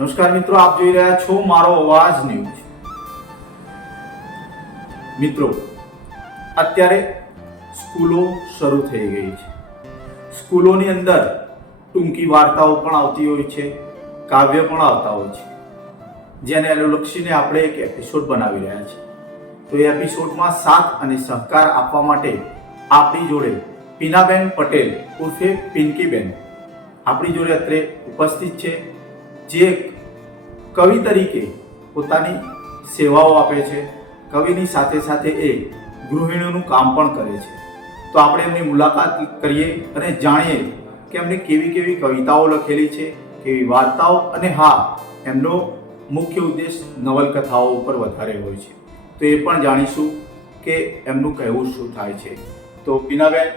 નમસ્કાર મિત્રો, આપ જોઈ રહ્યા છો મારો અવાજ ન્યૂઝ. મિત્રો, અત્યારે સ્કૂલો શરૂ થઈ ગઈ છે. સ્કૂલોની અંદર ટૂંકી વાર્તાઓ પણ આવતી હોય છે, કાવ્ય પણ આવતા હોય છે. જેને અનુલક્ષીને આપણે એક એપિસોડ બનાવી રહ્યા છીએ. તો એ એપિસોડમાં સાથ અને સહકાર આપવા માટે આપણી જોડે પીનાબેન પટેલ ઉર્ફે પિંકીબેન. આપણી જોડે અત્રે ઉપસ્થિત છે જે કવિ તરીકે પોતાની સેવાઓ આપે છે કવિની સાથે સાથે એ ગૃહિણીનું કામ પણ કરે છે. તો આપણે એમની મુલાકાત કરીએ અને જાણીએ કે એમને કેવી કેવી કવિતાઓ લખેલી છે કેવી વાર્તાઓ અને હા એમનો મુખ્ય ઉદ્દેશ નવલકથાઓ ઉપર વધારે હોય છે. તો એ પણ જાણીશું કે એમનું કહેવું શું થાય છે. તો પીનાબેન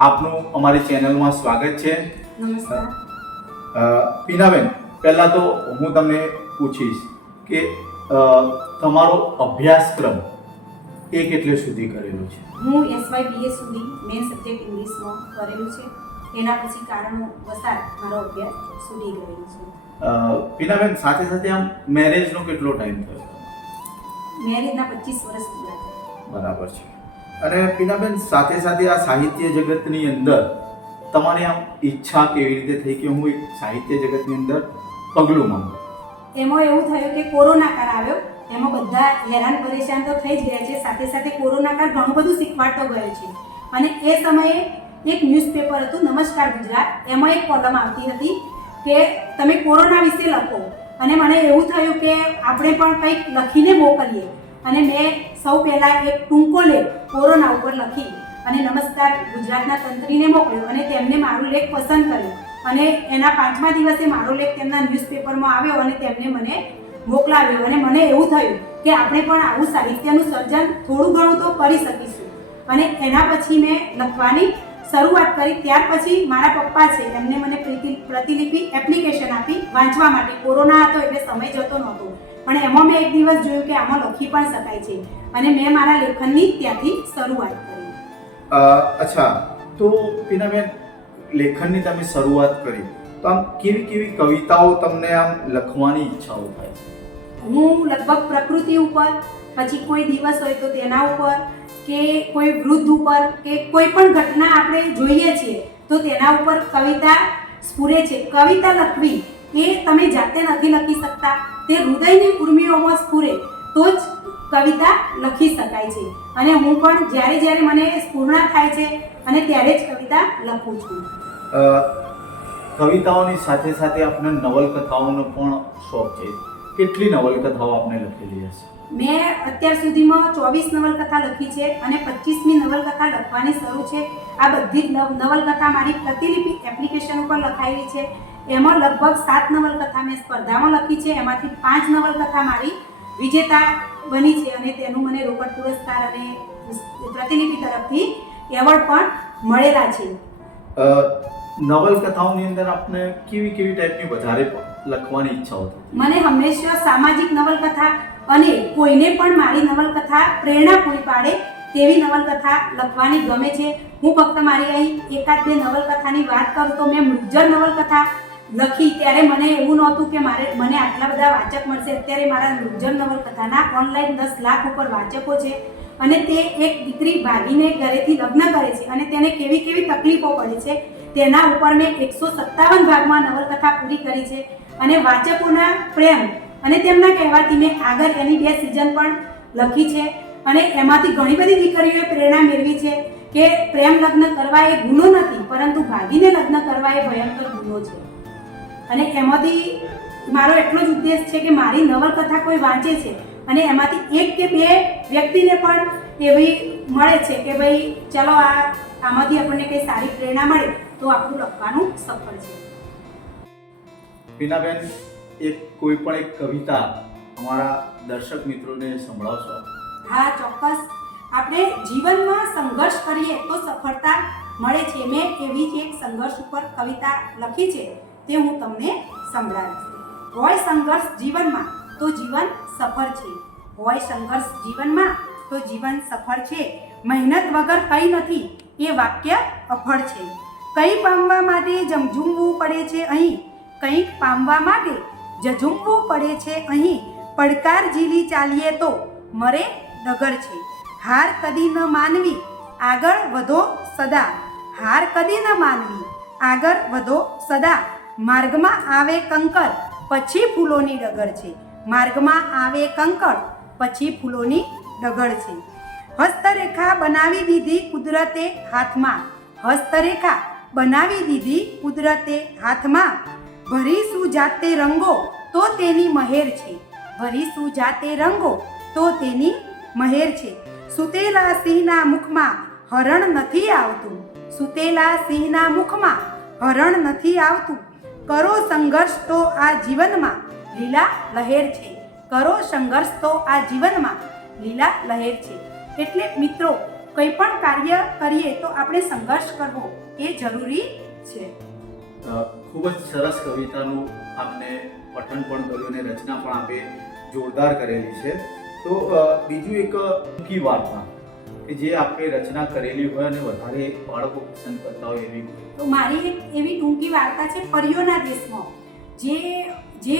આપનું અમારી ચેનલમાં સ્વાગત છે. નમસ્કાર. પીનાબેન પહેલાં તો હું તમને પૂછીશ કે તમારો અભ્યાસક્રમ એ કેટલે સુધી કરેલો છે? હું એસવાય બીએ સુધી મેન સબ્જેક્ટ ઇંગ્લિશમાં કરેલું છે. એના પછી કારણો વસાર મારો અભ્યાસ સુધી ગયેલો છે. પીનાબેન સાથે સાથે આમ મેરેજનો કેટલો ટાઈમ થયો? મેરેજના પચીસ વર્ષ પૂરા થયા. બરાબર છે. અને પીનાબેન સાથે સાથે આ સાહિત્ય જગતની અંદર તમારી આમ ઈચ્છા કેવી રીતે થઈ કે હું એક સાહિત્ય જગતની અંદર પગલું એમાં એવું થયું કે કોરોના કાળ આવ્યો. એમાં બધા હેરાન પરેશાન તો થઈ જ ગયા છે. સાથે સાથે કોરોના કાળ ઘણું બધું શીખવાડતો ગયો છે. અને એ સમયે એક ન્યૂઝપેપર હતું, નમસ્કાર ગુજરાત. એમાં એક કોલમ આવતી હતી કે તમે કોરોના વિશે લખો. અને મને એવું થયું કે આપણે પણ કંઈક લખીને મોકલીએ અને મેં સૌ પહેલાં એક ટૂંકો લેખ કોરોના ઉપર લખી અને નમસ્કાર ગુજરાતના તંત્રીને મોકલ્યો અને તેમને મારો લેખ પસંદ કર્યો. અને એના પાંચમા દિવસે મારો લેખ તેમના ન્યૂઝપેપરમાં આવ્યો અને તેમને મને મોકલાવ્યો. અને મને એવું થયું કે આપણે પણ આવું સાહિત્યનું સર્જન થોડું ઘણું તો કરી શકીશું. અને એના પછી મેં લખવાની શરૂઆત કરી. ત્યાર પછી મારા પપ્પા છે, એમને મને પ્રતિ- પ્રતિલિપિ એપ્લિકેશન આપી વાંચવા માટે. કોરોના હતો એટલે સમય જતો નહોતો. પણ એમાં મેં એક દિવસ જોયું કે આમાં લખી પણ શકાય છે. અને મેં મારા લેખનની ત્યાંથી શરૂઆત કરી. અચ્છા. તો પીનાબેન લેખનની તમે શરૂઆત કરી. તો આમ કેવી કેવી કવિતાઓ તમને આમ લખવાની ઈચ્છાઓ થાય? હું લગભગ પ્રકૃતિ ઉપર, પછી કોઈ દિવસ હોય તો તેના ઉપર, કે કોઈ વૃદ્ધ ઉપર, કે કોઈ પણ ઘટના આપણે જોઈએ છીએ, તો તેના ઉપર કવિતા સ્ફુરે છે. કવિતા લખવી એ તમે જાતે નથી લખી શકતા. તે હૃદયની ઉર્મિઓમાં સ્ફુરે. તો જ કવિતા લખી શકાય છે. અને હું પણ જ્યારે જ્યારે મને સ્ફૂર્ણા થાય છે અને ત્યારે જ કવિતા લખું છું. કવિતાઓની સાથે સાથે આપને નવલકથાઓનો પણ શોખ છે. કેટલી નવલકથાઓ આપણે લખેલી હશે? મેં અત્યાર સુધીમાં ચોવીસ નવલકથા લખી છે અને પચીસમી નવલકથા લખવાની શરૂ છે. આ બધી જ નવ- નવલકથા મારી પ્રતિલિપિ એપ્લિકેશન ઉપર લખાયેલી છે. એમાં લગભગ સાત નવલકથા મેં સ્પર્ધામાં લખી છે. એમાંથી પાંચ નવલકથા મારી વિજેતા બની છે અને તેનું મને રોકડ પુરસ્કાર અને પ્રતિલિપિ તરફથી એવોર્ડ પણ મળેલા છે. નવલકથાઓની અંદર આપને કેવી કેવી ટાઈપની વધારે લખવાની ઈચ્છા હતી મને હંમેશા સામાજિક નવલકથા અને કોઈને પણ મારી નવલકથા પ્રેરણા પૂરી પાડે તેવી નવલકથા લખવાની ગમે છે. હું ફક્ત મારી અહીં એકાદ બે નવલકથાની વાત કરું તો મેં મૃજર નવલકથા લખી, ત્યારે મને એવું નહોતું કે મારે, મને આટલા બધા વાચક મળશે. અત્યારે મારા મૃગજળ નવલકથાના ઓનલાઈન દસ લાખ ઉપર વાચકો છે અને તે એક દીકરી ભાગીને ઘરેથી લગ્ન કરે છે અને તેને કેવી કેવી તકલીફો પડે છે, તેના ઉપર મેં એકસો સત્તાવન ભાગમાં નવલકથા પૂરી કરી છે અને વાચકોના પ્રેમ અને તેમના કહેવાથી મેં આગળ એની બે સિઝન પણ લખી છે અને એમાંથી ઘણી બધી દીકરીઓએ પ્રેરણા મેળવી છે કે પ્રેમ લગ્ન કરવા એ ગુનો નથી, પરંતુ ભાગીને લગ્ન કરવા એ ભયંકર ગુનો છે. અને એમાંથી મારો એટલો જ ઉદ્દેશ છે કે મારી નવલકથા કોઈ વાંચે છે અને એમાંથી એક કે બે વ્યક્તિને પણ એવી મળે છે કે ભાઈ ચલો આ આમાંથી આપણને કંઈ સારી પ્રેરણા મળે તો આપણું લખવાનું સફળ છે. બીનાબેન એક કોઈ પણ એક કવિતા અમારા દર્શક મિત્રોને સંભળાવશો? હા ચોક્કસ. આપણે જીવનમાં સંઘર્ષ કરીએ તો સફળતા મળે છે. મેં એવી જ એક સંઘર્ષ ઉપર કવિતા લખી છે. તે હું તમને સંભળાવીશ. હોય સંઘર્ષ જીવનમાં તો જીવન સફળ છે. હોય સંઘર્ષ જીવનમાં તો જીવન સફળ છે. મહેનત વગર કંઈ નથી. એ વાક્ય અફળ છે. કંઈ પામવા માટે જમઝૂમવું પડે છે અહીં. કંઈક પામવા માટે જઝુમવું પડે છે અહીં. પડકાર ઝીલી ચાલીએ તો મરે ડગર છે. હાર કદી ન માનવી. આગળ વધો સદા. હાર કદી ન માનવી. આગળ વધો સદા. માર્ગમાં આવે કંકર, પછી ફૂલોની ડગર છે. માર્ગમાં આવે કંકર, પછી ફૂલોની ડગર છે. હસ્તરેખા બનાવી દીધી કુદરતે હાથમાં. હસ્તરેખા બનાવી દીધી કુદરતે હાથમાં. ભરીશું જાતે રંગો, તો તેની મહેર છે. ભરીશું જાતે રંગો, તો તેની મહેર છે. સુતેલા સિંહના મુખમાં હરણ નથી આવતું. સુતેલા સિંહના મુખમાં હરણ નથી આવતું. કરો સંઘર્ષ તો આ જીવનમાં લીલા લહેર છે. કરો સંઘર્ષ તો આ જીવનમાં લીલા લહેર છે. એટલે મિત્રો કંઈ પણ કાર્ય કરીએ તો આપણે સંઘર્ષ કરવો એ જરૂરી છે. ખૂબ જ સરસ કવિતાનું આપને પઠન પણ કર્યું અને રચના પણ આપે જોરદાર કરેલી છે. તો બીજું એક ટૂંકી વાર્તા કે જે આપણે રચના કરેલી હોય અને વધારે બાળકો પસંદ કરતા હોય એવી તો મારી એક એવી ટૂંકી વાર્તા છે પરીઓના દેશમાં. જે જે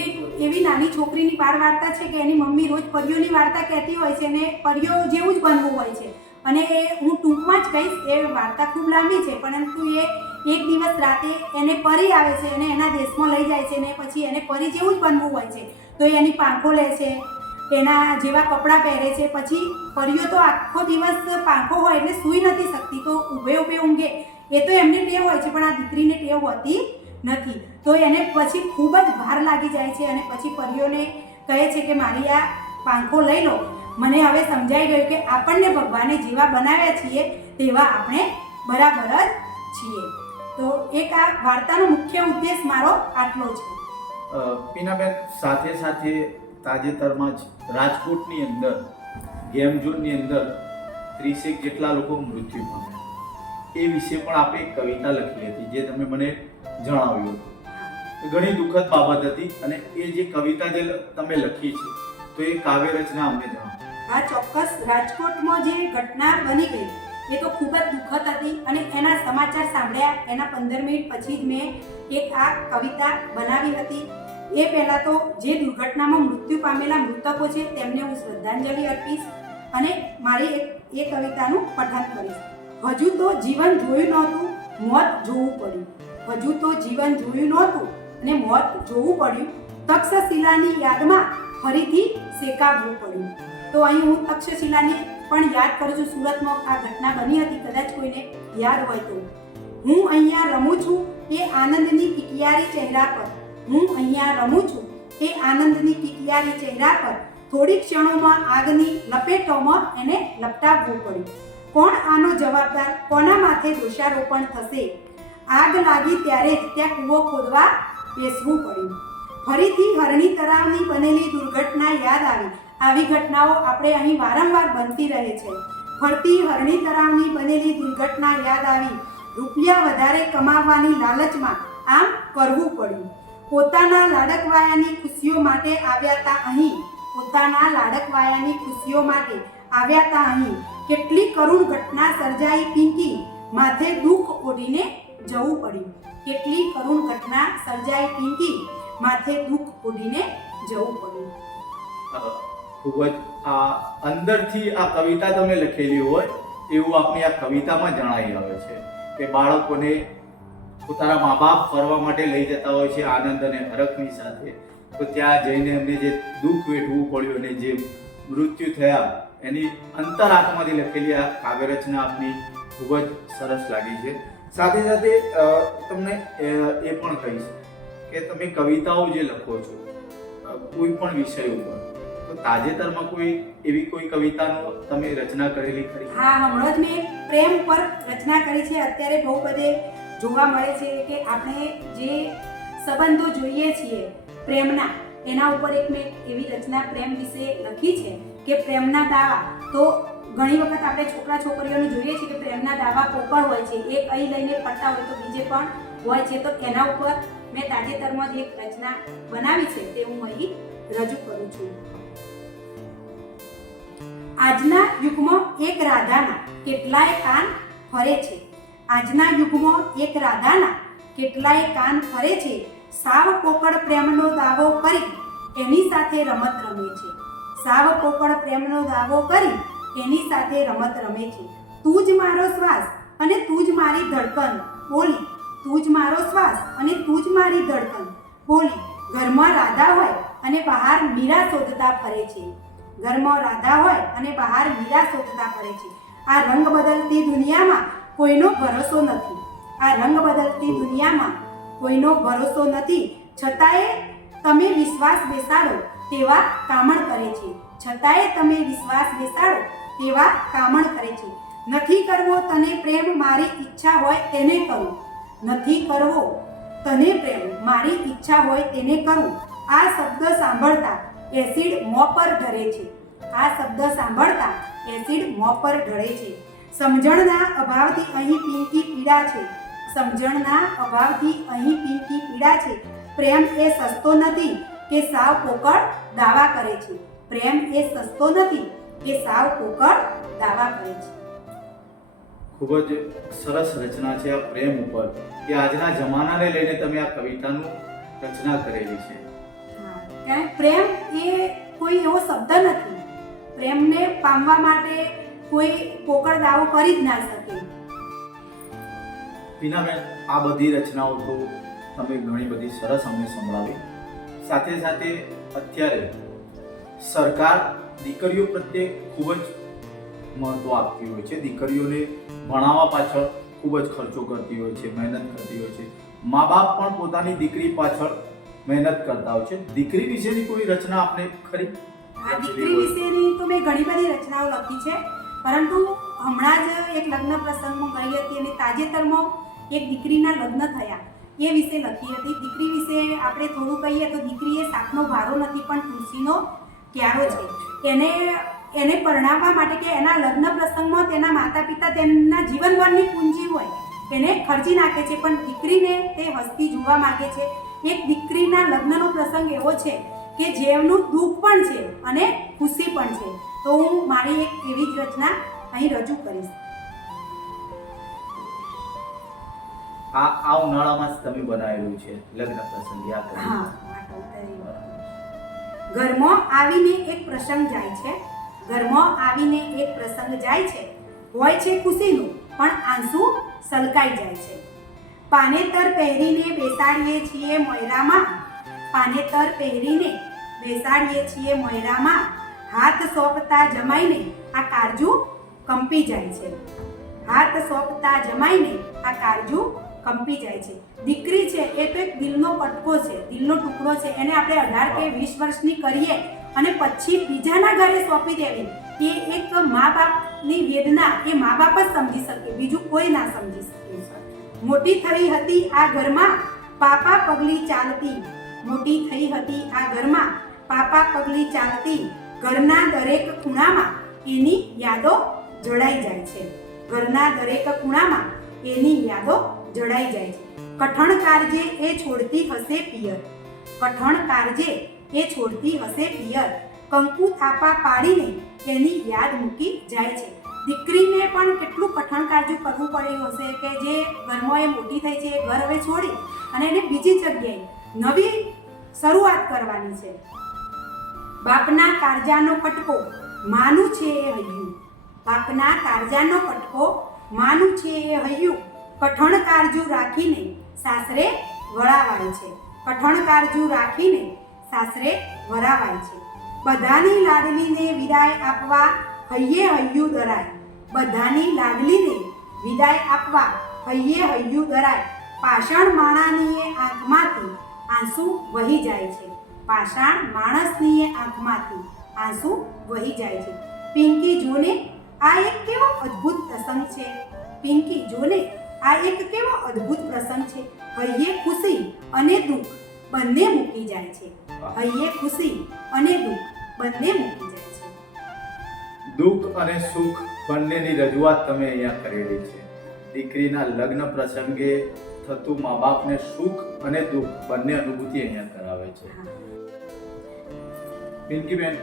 એવી નાની છોકરીની બાર વાર્તા છે કે એની મમ્મી રોજ પરીઓની વાર્તા કહેતી હોય છે અને પરીઓ જેવું જ બનવું હોય છે. અને એ, હું ટૂંકમાં જ કહીશ, એ વાર્તા ખૂબ લાંબી છે, પરંતુ એ એક દિવસ રાતે એને પરી આવે છે અને એના દેશમાં લઈ જાય છે અને પછી એને પરી જેવું જ બનવું હોય છે. તો એની પાંખો લે છે એના જેવા કપડાં પહેરે છે. પછી પરીઓ તો આખો દિવસ પાંખો હોય એટલે સૂઈ નથી શકતી, તો ઊભે ઊભે ઊંઘે. એ તો એમની ટેવ હોય છે, પણ આ દીકરીને ટેવ હોતી નથી. તો એને પછી ખૂબ જ ભાર લાગી જાય છે અને પછી પરીઓને કહે છે કે મારી આ પાંખો લઈ લો. મને હવે સમજાઈ ગયું કે આપણને ભગવાને જેવા બનાવ્યા છીએ તેવા આપણે બરાબર જ છીએ. તો એક આ વાર્તાનો મુખ્ય ઉદ્દેશ મારો આટલો છે પીનાબેન, સાથે સાથે તાજેતરમાં જ રાજકોટની અંદર ગેમ ઝોનની અંદર ત્રીસેક જેટલા લોકો મૃત્યુ પામ્યા. એ વિશે પણ આપણે એક કવિતા લખી હતી, જે તમે મને જણાવ્યું હતું. ઘણી દુઃખદ બાબત હતી અને એ જે કવિતા જે તમે લખી છે, તો એ કાવ્ય રચના અમને જણાવો. આ ચોક્કસ. રાજકોટમાં જે ઘટના બની ગઈ, એ તો ખૂબ જ દુઃખદ હતી અને એના સમાચાર સાંભળ્યા એના પંદર મિનિટ પછી જ મેં એક આ કવિતા બનાવી હતી. એ પહેલાં તો જે દુર્ઘટનામાં મૃત્યુ પામેલા મૃતકો છે, તેમને હું શ્રદ્ધાંજલિ અર્પીશ અને મારી એક, એ કવિતાનું પઠન કરીશ. હજુ તો જીવન જોયું નહોતું, મોત જોવું પડ્યું. હજુ તો જીવન જોયું નહોતું અને મોત જોવું પડ્યું. તક્ષશિલાની યાદમાં ફરીથી શેકાવવું પડ્યું. તો અહીં હું તક્ષશિલાને પણ યાદ કરું છું. સુરતમાં આ ઘટના બની હતી, કદાચ કોઈને યાદ હોય તો. હું અહીંયા રમું છું એ આનંદની કિકિયારી ચહેરા પર. હું અહીંયા રમું છું. એ આનંદની કિકિયારી ચહેરા પર થોડી ક્ષણોમાં આગની લપેટોમાં એને લપટાવવું પડ્યું. કોણ આનો જવાબદાર? કોના માથે દોષારોપણ થશે? આગ લાગી ત્યારે જ ત્યાં કૂવો ખોદવા બેસવું પડ્યું. ફરીથી હરણી તળાવની બનેલી દુર્ઘટના યાદ આવી. આવી ઘટનાઓ આપણે અહીં વારંવાર બનતી રહે છે. ફરતી હરણી તળાવની બનેલી દુર્ઘટના યાદ આવી. રૂપિયા વધારે કમાવવાની લાલચમાં આમ કરવું પડ્યું. પોતાના લાડકવાયાની ખુશીઓ માટે આવ્યા તા અહીં. પોતાના લાડકવાયાની ખુશીઓ માટે આવ્યા હતા અહીં. કેટલી કરુણ ઘટના સર્જાઈ પિંકી. માથે દુઃખ ઓઢીને જવું પડ્યું. કેટલી કરુણ ઘટના સર્જાઈ પિંકી. માથે દુઃખ ઓઢીને જવું પડ્યું. ખૂબ જ આ અંદરથી આ કવિતા તમે લખેલી હોય એવું આપણી આ કવિતામાં જણાઈ આવે છે કે બાળકોને પોતાના મા બાપ ફરવા માટે લઈ જતા હોય છે આનંદ અને હરખની સાથે. તો ત્યાં જઈને એમને જે દુઃખ વેઠવું પડ્યું અને જે મૃત્યુ થયા, એની અંતરાત્માથી લખેલી આ કાવ્ય રચના આપની ખૂબ જ સરસ લાગી છે. સાથે સાથે તમને એ પણ કહીશ કે તમે કવિતાઓ જે લખો છો કોઈ પણ વિષય ઉપર, તો તાજેતરમાં કોઈ એવી કોઈ કવિતાનો તમે રચના કરેલી ખરી? હા, હમણાં જ મેં પ્રેમ પર રચના કરી છે. અત્યારે બહુ બધે જોવા મળે છે કે આપણે જે સંબંધો જોઈએ છીએ પ્રેમના, એના ઉપર એક મેં એવી રચના પ્રેમ વિશે લખી છે કે પ્રેમના દાવા. તો ઘણી વખત આપણે છોકરા છોકરીઓને જોઈએ છીએ કે પ્રેમના દાવા પોપર હોય છે, એક અહીં લઈને ફરતા હોય તો બીજે પણ હોય છે. તો એના ઉપર મેં તાજેતરમાં જ એક રચના બનાવી છે તે હું અહીં રજૂ કરું છું. આજના યુગમાં એક રાધાના કેટલાય કાન ફરે છે. આજના યુગમાં એક રાધાના કેટલાય કાન ફરે છે, સાવ પોકળ પ્રેમનો દાવો કરી એની સાથે રમત રમે છે. સાવ પોકળ પ્રેમનો દાવો કરી એની સાથે રમત રમે છે. તું જ મારો શ્વાસ અને તું જ મારી ધડકન, બોલી, તું જ મારો શ્વાસ અને તું જ મારી ધડકન, બોલી, ઘરમાં રાધા હોય અને બહાર મીરા શોધતા ફરે છે. ઘરમાં રાધા હોય અને બહાર મીરા શોધતા ફરે છે. આ રંગ બદલતી દુનિયામાં કોઈનો ભરોસો નથી. આ રંગ બદલતી દુનિયામાં કોઈનો ભરોસો નથી. છતાંય તમે વિશ્વાસ બેસાડો તેવા કામણ કરે છે. છતાંય તમે વિશ્વાસ બેસાડો તેવા કામણ કરે છે. નથી કરવો તને પ્રેમ મારી ઈચ્છા હોય તેને કરો. નથી કરવો તને પ્રેમ મારી ઈચ્છા હોય તેને કરું. આ શબ્દ સાંભળતા એસિડ મોં પર ઢળે છે. આ શબ્દ સાંભળતા એસિડ મોં પર ઢળે છે. સમજણના અભાવથી અહીં પિંકી પીડા છે. સમજણના અભાવથી અહીં પિંકી પીડા છે. પ્રેમ એ સસ્તો નથી કે સાવ પોકળ દાવા કરે છે. પ્રેમ એ સસ્તો નથી કે સાવ પોકળ દાવા કરે છે. ખૂબ જ સરસ રચના છે આ પ્રેમ ઉપર કે આજના જમાનાને લઈને તમે આ કવિતાનું રચના કરેલી છે. કારણ પ્રેમ એ કોઈ એવો શબ્દ નથી. પ્રેમને પામવા માટે કોઈ પોકળ દાવો કરી જ ના શકે. પીનાબેન આ બધી રચનાઓ તો તમે ઘણી બધી સરસ અમને સંભળાવી. સાથે સાથે અત્યારે સરકાર દીકરીઓ પ્રત્યે ખૂબ જ મહત્ત્વ આપતી હોય છે. દીકરીઓને ભણાવવા પાછળ ખૂબ જ ખર્ચો કરતી હોય છે મહેનત કરતી હોય છે. મા બાપ પણ પોતાની દીકરી પાછળ મહેનત કરતા હોય છે. દીકરી વિશેની કોઈ રચના આપણે ખરી? દીકરી વિશેની તો મેં ઘણી બધી રચનાઓ લખી છે. પરંતુ હમણાં જ એક લગ્ન પ્રસંગમાં ગઈ હતી અને તાજેતરમાં એક દીકરીના લગ્ન થયા. એ વિશે લખી હતી. દીકરી વિશે આપણે થોડું કહીએ તો દીકરી એ સાપનો ભારો નથી, પણ તુલસીનો ક્યારો છે. એને એને પરણાવવા માટે કે એના લગ્ન પ્રસંગમાં તેના માતા પિતા તેમના જીવનભરની પૂંજી હોય એને ખર્ચી નાખે છે. પણ દીકરીને તે હસતી જોવા માગે છે. એક દીકરીના લગ્નનો પ્રસંગ એવો છે કે જેમનું દુઃખ પણ છે અને ખુશી પણ છે. તો હું મારી એક એવી જ રચના અહીં રજૂ કરીશ. આ આ ઉનાળામાં તમે બનાવેલું છે લગ્ન પ્રસંગ યાદ કરી. હા ઘરમાં આવીને એક પ્રસંગ જાય છે. ઘરમાં આવીને એક પ્રસંગ જાય છે. હોય છે ખુશીનું પણ આંસુ સલકાઈ જાય છે. પાનેતર પહેરીને બેસાડીએ છીએ મોયરામાં. પાનેતર પહેરીને બેસાડીએ છીએ મોયરામાં. હાથ સોંપતા જમાઈને આ કારજુ કંપી જાય છે. હાથ સોંપતા જમાઈને આ કારજુ કંપી જાય છે. દીકરી છે, એ તો એક દિલનો પટકો છે, દિલનો ટુકડો છે, એને આપણે અઢાર કે વીસ વર્ષની કરીએ અને પછી બીજાના ઘરે સોંપી દેવી. એ એક મા બાપની વેદના, એ મા બાપ જ સમજી શકે, બીજું કોઈ ના સમજી શકે. મોટી થઈ હતી આ ઘરમાં, પાપા પગલી ચાલતી. મોટી થઈ હતી આ ઘરમાં. પાપા પગલી ચાલતી ઘરના દરેક ખૂણામાં એની યાદો જોડાઈ જાય છે. ઘરના દરેક ખૂણામાં એની યાદો જોડાઈ જાય છે. કઠણ કારજે એ છોડતી હશે પિયર. કઠણ કારજે એ છોડતી હશે પિયર. કંકુ થાપા પાડીને એની યાદ મૂકી જાય છે. દીકરીને પણ કેટલું કઠણ કાળજું કરવું પડ્યું હશે કે જે ઘરમાં એ મોટી થઈ છે એ ઘર હવે છોડી અને એને બીજી જગ્યાએ નવી શરૂઆત કરવાની છે. બાપના કાળજાનો કટકો માનું છે એ હૈયું. બાપના કાળજાનો કટકો માનું છે એ હૈયું. કઠણ કાળજું રાખીને સાસરે વળાવાય છે. કઠણ કાળજું રાખીને સાસરે વરાવાય છે. બધાની લાડલીને વિદાય આપવા હૈયે હૈયું દરાય. બધાની લાડલીને વિદાય આપવા હૈયે હૈયું દરાય. પાષાણ માણાની આંખમાંથી આંસુ વહી જાય છે. પાષાણ માણસની આંખમાંથી આંસુ વહી જાય છે. પિંકી જોને આ એક કેવો અદ્ભુત પ્રસંગ છે. પિંકી જોને આ એક કેવો અદ્ભુત પ્રસંગ છે. હૈયે ખુશી અને દુઃખ બંને મૂકી જાય છે. હૈયે ખુશી અને દુઃખ બંને મૂકી જાય છે. દુઃખ અને સુખ બંનેની રજૂઆત તમે અહીંયા કરેલી છે. દીકરીના લગ્ન પ્રસંગે થતું મા બાપને સુખ અને દુઃખ બંને અનુભૂતિ અહીંયા કરાવે છે. પિંકીબેન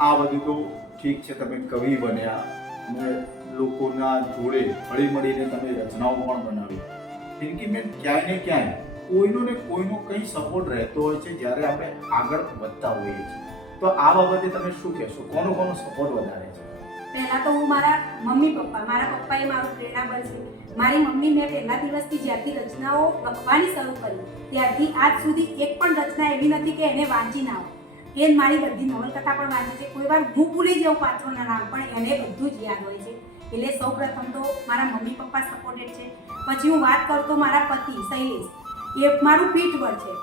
આ બધું તો ઠીક છે તમે કવિ બન્યા અને લોકોના જોડે હળી મળીને તમે રચનાઓ પણ બનાવી. પિંકીબેન ક્યાંય ને ક્યાંય કોઈનો ને કોઈનો કંઈ સપોર્ટ રહેતો હોય છે જ્યારે આપણે આગળ વધતા હોઈએ છીએ. તો આ બાબતે તમે શું કહેશો? કોનો કોનો સપોર્ટ વધારે છે? પહેલાં તો હું મારા મમ્મી પપ્પા મારા પપ્પાએ મારું પ્રેરણા છે. મારી મમ્મી મેં પહેલા દિવસથી જ્યારથી રચનાઓ લખવાની શરૂ કરી, ત્યારથી આજ સુધી એક પણ રચના એવી નથી કે એને વાંચી ના હોય. એ મારી બધી નવલકથા પણ વાંચે છે. કોઈ વાર હું ભૂલી જાઉં પાત્રોના નામ, પણ એને બધું જ યાદ હોય છે. એટલે સૌ પ્રથમ તો મારા મમ્મી પપ્પા સપોર્ટેડ છે. પછી હું વાત કરું તો મારા પતિ, શૈલેષ. એ મારું પીઠબળ છે.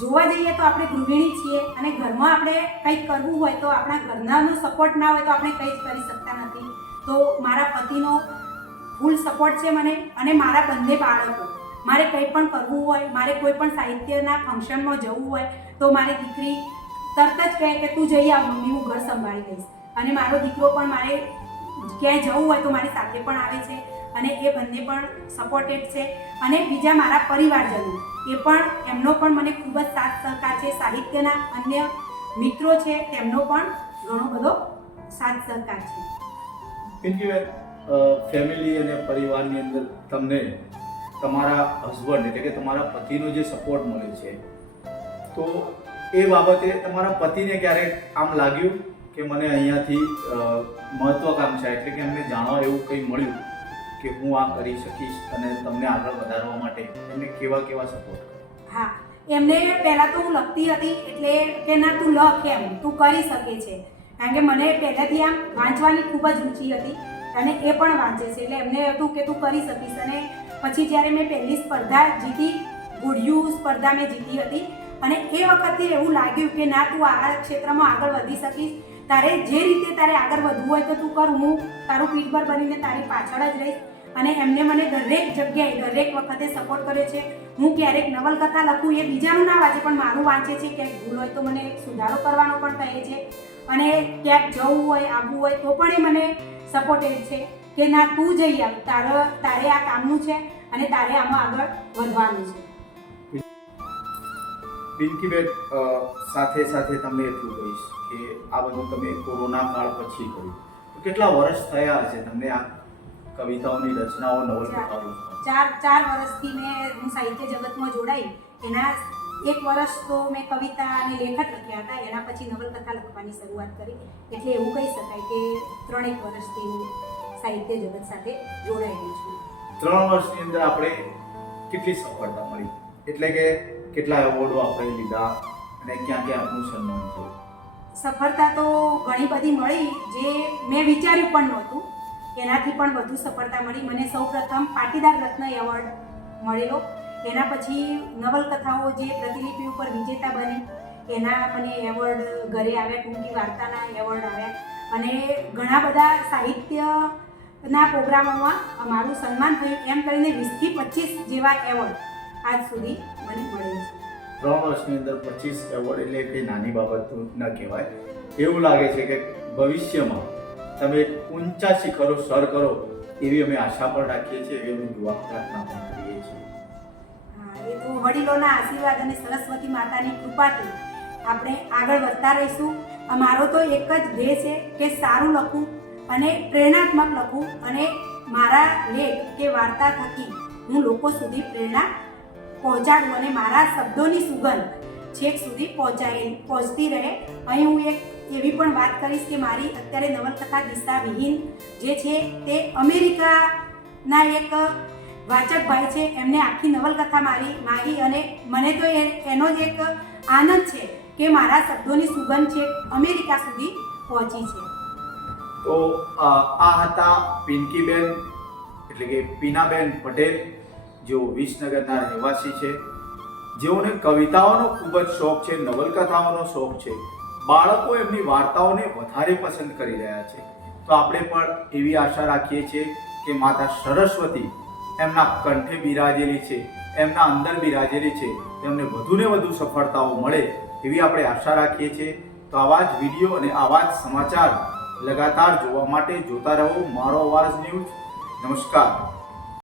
જોવા જઈએ તો આપણે ગૃહિણી છીએ અને ઘરમાં આપણે કંઈક કરવું હોય તો આપણા ઘરનાનો સપોર્ટ ના હોય તો આપણે કંઈ જ કરી શકતા નથી. તો મારા પતિનો ફૂલ સપોર્ટ છે મને અને મારા બંને બાળકો. મારે કંઈ પણ કરવું હોય, મારે કોઈ પણ સાહિત્યના ફંક્શનમાં જવું હોય, તો મારી દીકરી તરત જ કહે કે, તું જઈ આવ મમ્મી, હું ઘર સંભાળી લઈશ અને મારો દીકરો પણ મારે ક્યાંય જવું હોય તો મારી સાથે પણ આવે છે અને એ બંને પણ સપોર્ટેડ છે. અને બીજા મારા પરિવારજનો, એ પણ, એમનો પણ મને ખૂબ જ સાથ સહકાર છે. સાહિત્યના અન્ય મિત્રો છે, તેમનો પણ ઘણો બધો સાથ સહકાર છે. ફેમિલી અને પરિવારની અંદર તમને તમારા હસબન્ડ એટલે કે તમારા પતિનો જે સપોર્ટ મળે છે, તો એ બાબતે તમારા પતિને ક્યારેક આમ લાગ્યું કે મને અહીંયાથી મહત્વાકાંક્ષા એટલે કે એમને જાણવા એવું કંઈ મળ્યું કે હું આ કરી શકીશ અને તમને આગળ વધારવા માટે? એમને કેવા કેવા સપોર્ટ હા, એમને પહેલાં તો હું લખતી હતી એટલે કે ના, તું લખ એમ, તું કરી શકે છે. કારણ કે મને પહેલાંથી આમ વાંચવાની ખૂબ જ રુચિ હતી. અને એ પણ વાંચે છે. એટલે એમને હતું કે તું કરી શકીશ. અને પછી જ્યારે મેં પહેલી સ્પર્ધા જીતી, ગુડિયું સ્પર્ધા મેં જીતી હતી, અને એ વખતથી એવું લાગ્યું કે ના, તું આ ક્ષેત્રમાં આગળ વધી શકીશ. તારે જે રીતે તારે આગળ વધવું હોય તો તું કર. હું તારું પીઠભર બનીને તારી પાછળ જ રહીશ. અને એમને મને દરેક જગ્યાએ, દરેક વખતે સપોર્ટ કર્યો છે. હું ક્યારેક નવલકથા લખું, એ બીજાનું ના વાંચે, પણ મારું વાંચે છે. ક્યાંક ભૂલ હોય તો મને સુધારો કરવાનો પણ કહે છે. અને ક્યાંક જવું હોય, આવવું હોય તો પણ એ મને સપોર્ટેડ છે કે ના તું જઈ આવ તારો તારે આ કામનું છે અને તારે આમાં આગળ વધવાનું છે બિલકીબેન સાથે સાથે તમને એટલું કહીશ કે આ બધું તમે કોરોના કાળ પછી કર્યું તો કેટલા વર્ષ થયા હશે તમને આ કવિતાઓની રચનાઓ નવલકથાઓ? ચાર ચાર વર્ષથી મેં હું સાહિત્ય જગતમાં જોડાઈ એના એક વર્ષ તો મેં કવિતા અને લેખક લખ્યા હતા એના પછી નવલકથા લખવાની શરૂઆત કરી. એટલે એવું કહી શકાય કે ત્રણેક વર્ષથી હું સાહિત્ય જગત સાથે જોડાયેલી છું. ત્રણ વર્ષની અંદર આપણે કેટલી સફળતા મળી? એટલે કે કેટલા એવોર્ડો આપણે લીધા અને ક્યાં ક્યાં આપણું સન્માન થયું? સફળતા તો ઘણી બધી મળી જે મેં વિચાર્યું પણ નહોતું. એનાથી પણ વધુ સફળતા મળી. મને સૌ પ્રથમ પાટીદાર રત્ન એવોર્ડ મળેલો. એના પછી નવલકથાઓ જે પ્રતિલિપિ ઉપર વિજેતા બની, એના મને એવોર્ડ ઘરે આવ્યા, ટૂંકી વાર્તાના એવોર્ડ આવ્યા. અને ઘણા બધા સાહિત્યના પ્રોગ્રામોમાં મારું સન્માન થયું, એમ કરીને વીસથી પચીસ જેવા એવોર્ડ આજ સુધી મને મળે છે. ત્રણ વર્ષની અંદર પચીસ એવોર્ડ એટલે કંઈ નાની બાબત ન કહેવાય. એવું લાગે છે કે ભવિષ્યમાં તમે ઊંચા શિખરો સર કરો, એવી અમે આશા પણ રાખીએ છીએ, એવી અમે પ્રાર્થના પણ વડીલોના આશીર્વાદ અને સરસ્વતી માતાની કૃપાથી આપણે આગળ વધતા રહીશું. અમારો તો એક જ ધ્યેય છે કે સારું લખું અને પ્રેરણાત્મક લખું અને મારા લેખ કે વાર્તા થકી હું લોકો સુધી પ્રેરણા પહોંચાડું અને મારા શબ્દોની સુગંધ છેક સુધી પહોંચાડી પહોંચતી રહે. અહીં હું એક એવી પણ વાત કરીશ કે મારી અત્યારે નવલકથા દિશા વિહીન જે છે તે અમેરિકાના એક વાચક ભાઈ છે, એમને આખી નવલકથા મારી મારી અને મને તો એનો જ એક આનંદ છે કે મારા શબ્દોની સુગંધ છે, અમેરિકા સુધી પહોંચી છે. તો આ હતા પિંકીબેન, એટલે કે પીનાબેન પટેલ, જેઓ વિસનગરના રહેવાસી છે. જેઓને કવિતાઓનો ખૂબ જ શોખ છે, નવલકથાઓનો શોખ છે. બાળકો એમની વાર્તાઓને વધારે પસંદ કરી રહ્યા છે. તો આપણે પણ એવી આશા રાખીએ છીએ કે માતા સરસ્વતી એમના કંઠે બિરાજેલી છે, એમના અંદર બિરાજેલી છે, તેમને વધુને વધુ સફળતાઓ મળે એવી આપણે આશા રાખીએ છીએ. તો આવા જ વીડિયો અને આવા જ સમાચાર લગાતાર જોવા માટે જોતા રહો મારો અવાજ ન્યૂઝ. નમસ્કાર.